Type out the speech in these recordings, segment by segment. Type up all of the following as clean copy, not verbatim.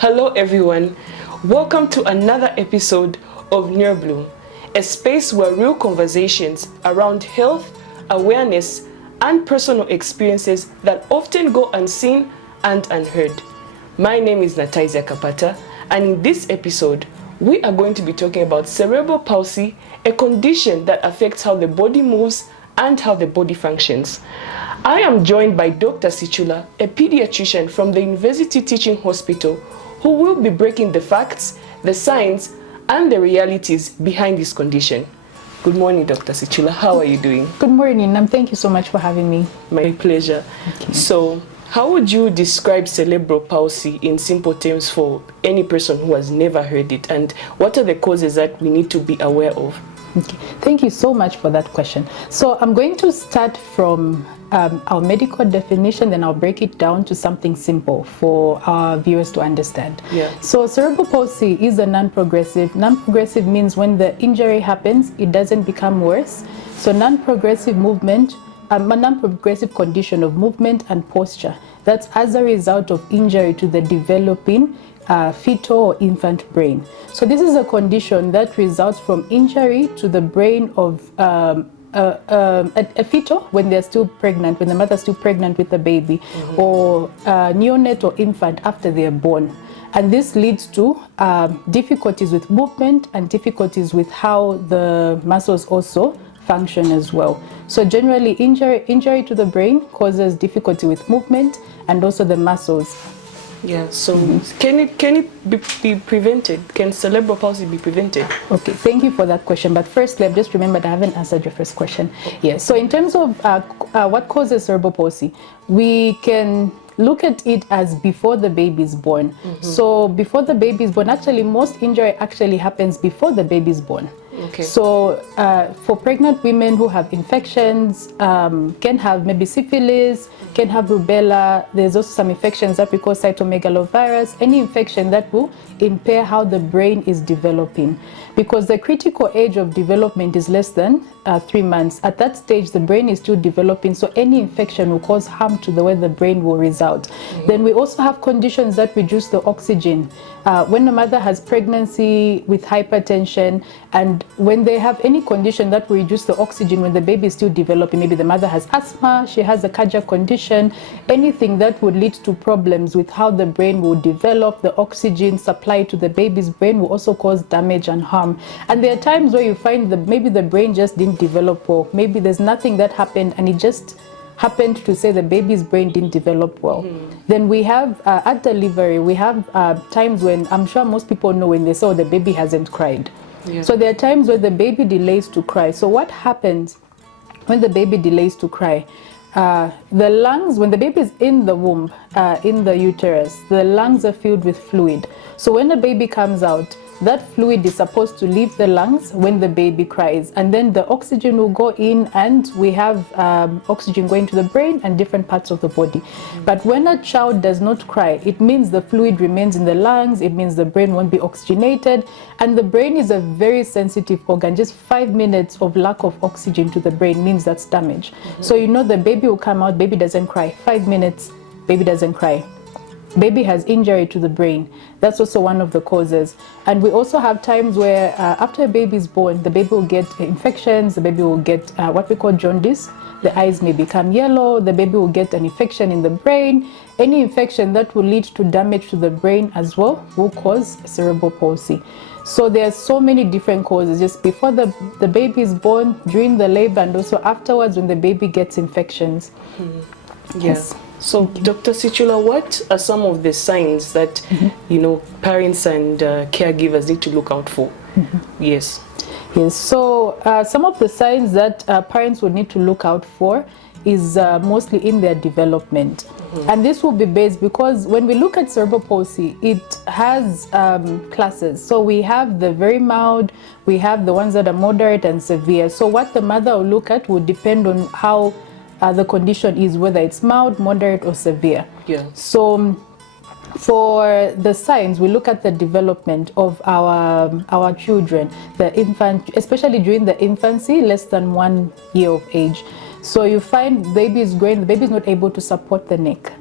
Hello everyone, welcome to another episode of Neurbloom, a space where real conversations around health, awareness, and personal experiences that often go unseen and unheard. My name is Natizia Kapata, and in this episode, we are going to be talking about cerebral palsy, a condition that affects how the body moves and how the body functions. I am joined by Dr. Sichula, a pediatrician from the University Teaching Hospital, who will be breaking the facts, the science, and the realities behind this condition. Good morning, Dr. Sichula. How are you doing? Good morning, and thank you so much for having me. My pleasure. Okay. So, how would you describe cerebral palsy in simple terms for any person who has never heard it, and what are the causes that we need to be aware of? Okay. Thank you so much for that question. So I'm going to start from our medical definition, then I'll break it down to something simple for our viewers to understand. Yeah. So cerebral palsy is a non-progressive. Non-progressive means when the injury happens, it doesn't become worse. So non-progressive movement, a non-progressive condition of movement and posture. That's as a result of injury to the developing fetal or infant brain. So this is a condition that results from injury to the brain of a fetal when they're still pregnant, when the mother's still pregnant with the baby, or neonate or infant after they're born. And this leads to difficulties with movement and difficulties with how the muscles also function as well. So generally injury to the brain causes difficulty with movement and also the muscles. Yeah, so can it be prevented? Can cerebral palsy be prevented? Okay, thank you for that question. But firstly, I've just remembered I haven't answered your first question. Yeah, so in terms of what causes cerebral palsy, we can look at it as before the baby is born. So before the baby is born, actually most injury actually happens before the baby is born. Okay. So for pregnant women who have infections, can have maybe syphilis, can have rubella. There's also some infections that we call cytomegalovirus, any infection that will impair how the brain is developing. Because the critical age of development is less than 3 months. At that stage, the brain is still developing, so any infection will cause harm to the way the brain will result. Then we also have conditions that reduce the oxygen. When a mother has pregnancy with hypertension, and when they have any condition that will reduce the oxygen when the baby is still developing, maybe the mother has asthma, she has a cardiac condition, anything that would lead to problems with how the brain will develop, the oxygen supply to the baby's brain will also cause damage and harm. And there are times where you find that maybe the brain just didn't develop well. Maybe there's nothing that happened and it just happened to say the baby's brain didn't develop well. Then we have at delivery, we have times when I'm sure most people know when they say, oh, the baby hasn't cried. Yeah. So there are times where the baby delays to cry. So what happens when the baby delays to cry? The lungs, when the baby is in the womb, in the uterus, the lungs are filled with fluid. So when the baby comes out, that fluid is supposed to leave the lungs when the baby cries, and then the oxygen will go in, and we have oxygen going to the brain and different parts of the body. But when a child does not cry, it means the fluid remains in the lungs, it means the brain won't be oxygenated, and the brain is a very sensitive organ. Just 5 minutes of lack of oxygen to the brain means that's damage. So you know the baby will come out, baby doesn't cry. 5 minutes, baby doesn't cry. Baby has injury to the brain. That's also one of the causes. And we also have times where after a baby is born, the baby will get infections, the baby will get what we call jaundice. The eyes may become yellow, the baby will get an infection in the brain. Any infection that will lead to damage to the brain as well will cause cerebral palsy. So there are so many different causes, just before the baby is born, during the labor, and also afterwards when the baby gets infections. Yes. So, Dr. Sichula, what are some of the signs that parents and caregivers need to look out for? Yes. Yes. So, some of the signs that parents would need to look out for is mostly in their development. And this will be based because when we look at cerebral palsy, it has classes. So we have the very mild, we have the ones that are moderate and severe. So what the mother will look at will depend on how the condition is, whether it's mild, moderate, or severe. Yeah. So for the signs, we look at the development of our children, the infant, especially during the infancy, less than 1 year of age. So you find baby is growing, the baby is not able to support the neck.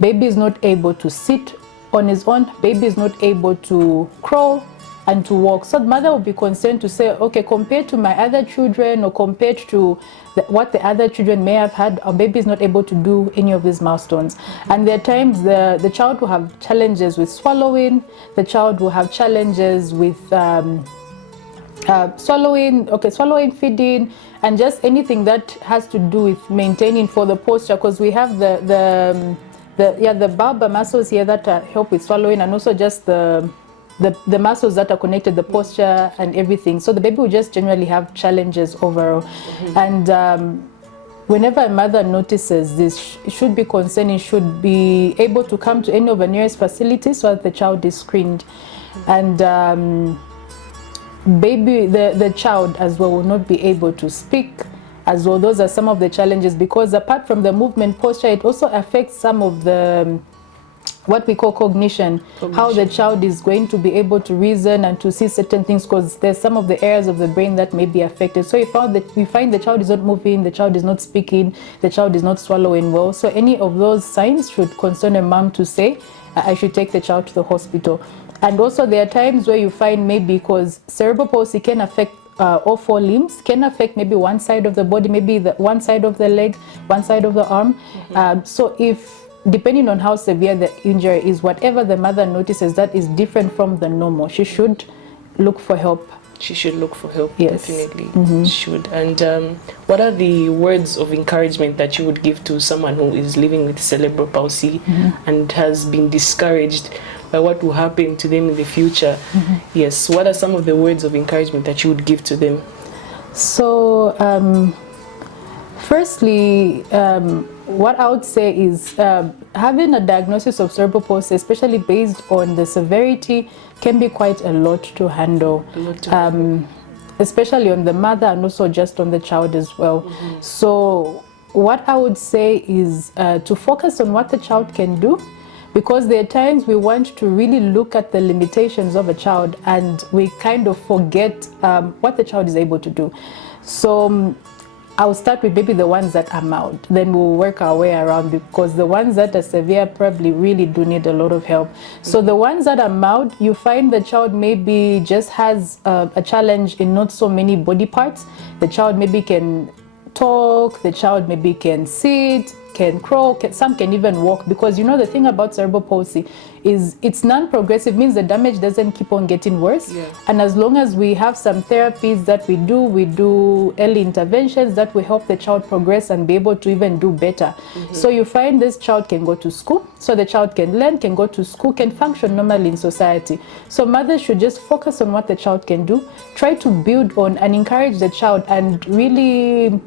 Baby is not able to sit on his own, baby is not able to crawl and to walk. So the mother will be concerned to say, okay, compared to my other children or compared to what the other children may have had, our baby is not able to do any of these milestones. And there are times the child will have challenges with swallowing, the child will have challenges with swallowing, feeding, and just anything that has to do with maintaining for the posture, because we have the bulbar muscles here that help with swallowing, and also just the muscles that are connected, the posture and everything. So the baby will just generally have challenges overall. And whenever a mother notices this, it should be concerning, should be able to come to any of the nearest facilities so that the child is screened. And the child as well will not be able to speak as well. Those are some of the challenges, because apart from the movement posture, it also affects some of the what we call cognition, how the child is going to be able to reason and to see certain things, because there's some of the areas of the brain that may be affected. So we find the child is not moving, the child is not speaking, the child is not swallowing well. So any of those signs should concern a mom to say, I should take the child to the hospital. And also there are times where you find, maybe because cerebral palsy can affect all four limbs, can affect maybe one side of the body, maybe one side of the leg, one side of the arm. So if, depending on how severe the injury is, whatever the mother notices that is different from the normal, she should look for help. She should look for help, yes. Definitely should. And what are the words of encouragement that you would give to someone who is living with cerebral palsy and has been discouraged by what will happen to them in the future? Yes, what are some of the words of encouragement that you would give to them? So, firstly, what I would say is having a diagnosis of cerebral palsy, especially based on the severity, can be quite a lot to handle, especially on the mother and also just on the child as well. So what I would say is to focus on what the child can do, because there are times we want to really look at the limitations of a child and we kind of forget what the child is able to do. So I'll start with maybe the ones that are mild, then we'll work our way around, because the ones that are severe probably really do need a lot of help. So the ones that are mild, you find the child maybe just has a challenge in not so many body parts. The child maybe can talk, the child maybe can sit, can crawl, some can even walk, because you know the thing about cerebral palsy is it's non-progressive, means the damage doesn't keep on getting worse. And as long as we have some therapies that we do early interventions that will help the child progress and be able to even do better. So you find this child can go to school, so the child can learn, can go to school, can function normally in society. So mothers should just focus on what the child can do, try to build on and encourage the child, and really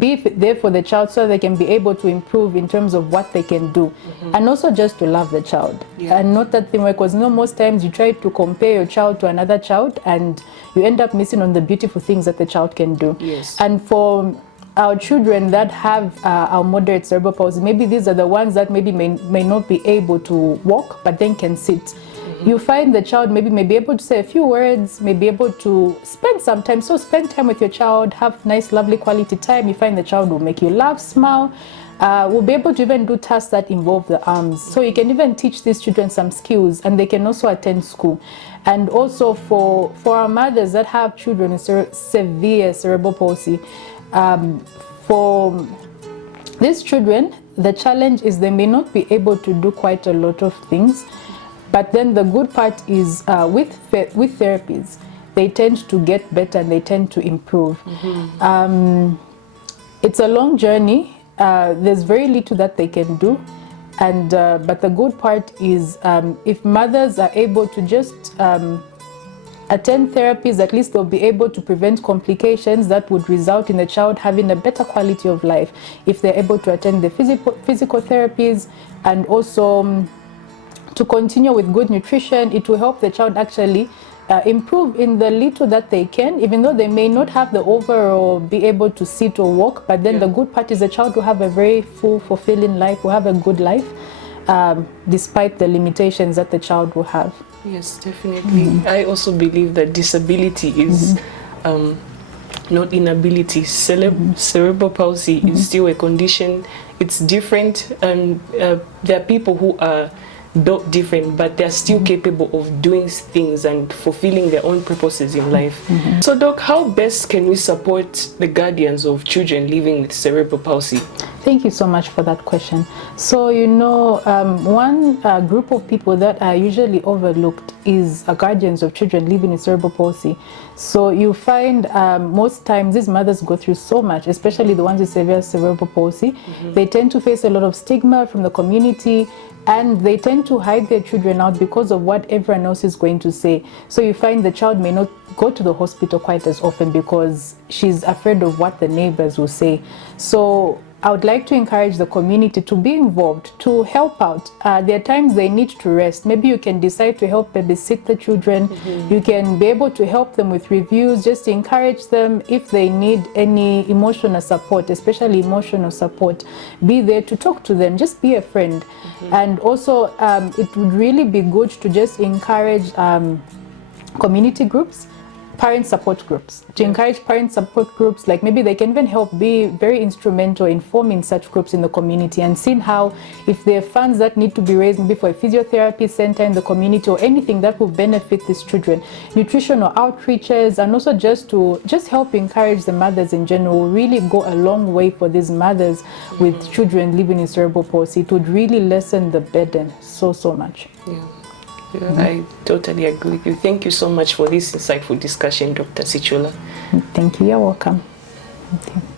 be there for the child so they can be able to improve in terms of what they can do. And also just to love the child, and not that thing where, because most times you try to compare your child to another child and you end up missing on the beautiful things that the child can do. And for our children that have our moderate cerebral palsy, maybe these are the ones that maybe may not be able to walk but then can sit. You find the child maybe may be able to say a few words, may be able to spend some time. So spend time with your child, have nice, lovely quality time. You find the child will make you laugh, smile, will be able to even do tasks that involve the arms. So you can even teach these children some skills, and they can also attend school. And also for our mothers that have children with severe cerebral palsy, for these children, the challenge is they may not be able to do quite a lot of things. But then the good part is with therapies, they tend to get better and they tend to improve. It's a long journey. There's very little that they can do. And but the good part is if mothers are able to just attend therapies, at least they'll be able to prevent complications that would result in the child having a better quality of life. If they're able to attend the physical therapies, and also to continue with good nutrition, it will help the child actually improve in the little that they can, even though they may not have the overall be able to sit or walk. But then the good part is the child will have a very full, fulfilling life, will have a good life, despite the limitations that the child will have. Yes, definitely. I also believe that disability is not inability. Cerebral palsy is still a condition. It's different, and there are people who are built different, but they're still capable of doing things and fulfilling their own purposes in life. So Doc, how best can we support the guardians of children living with cerebral palsy? Thank you so much for that question. So, one group of people that are usually overlooked is guardians of children living with cerebral palsy. So you find most times these mothers go through so much, especially the ones with severe cerebral palsy. They tend to face a lot of stigma from the community, and they tend to hide their children out because of what everyone else is going to say. So you find the child may not go to the hospital quite as often because she's afraid of what the neighbors will say. So I would like to encourage the community to be involved, to help out. There are times they need to rest. Maybe you can decide to help babysit the children. You can be able to help them with reviews, just to encourage them if they need any emotional support, especially emotional support. Be there to talk to them, just be a friend. And also, it would really be good to just encourage community groups, parent support groups, to encourage parent support groups. Like maybe they can even help be very instrumental in forming such groups in the community, and seeing how, if there are funds that need to be raised maybe for a physiotherapy center in the community or anything that will benefit these children, nutritional outreaches, and also just to help encourage the mothers in general will really go a long way for these mothers with children living in cerebral palsy. It would really lessen the burden so much. I totally agree with you. Thank you so much for this insightful discussion, Dr. Sichula. Thank you. You're welcome. Thank you.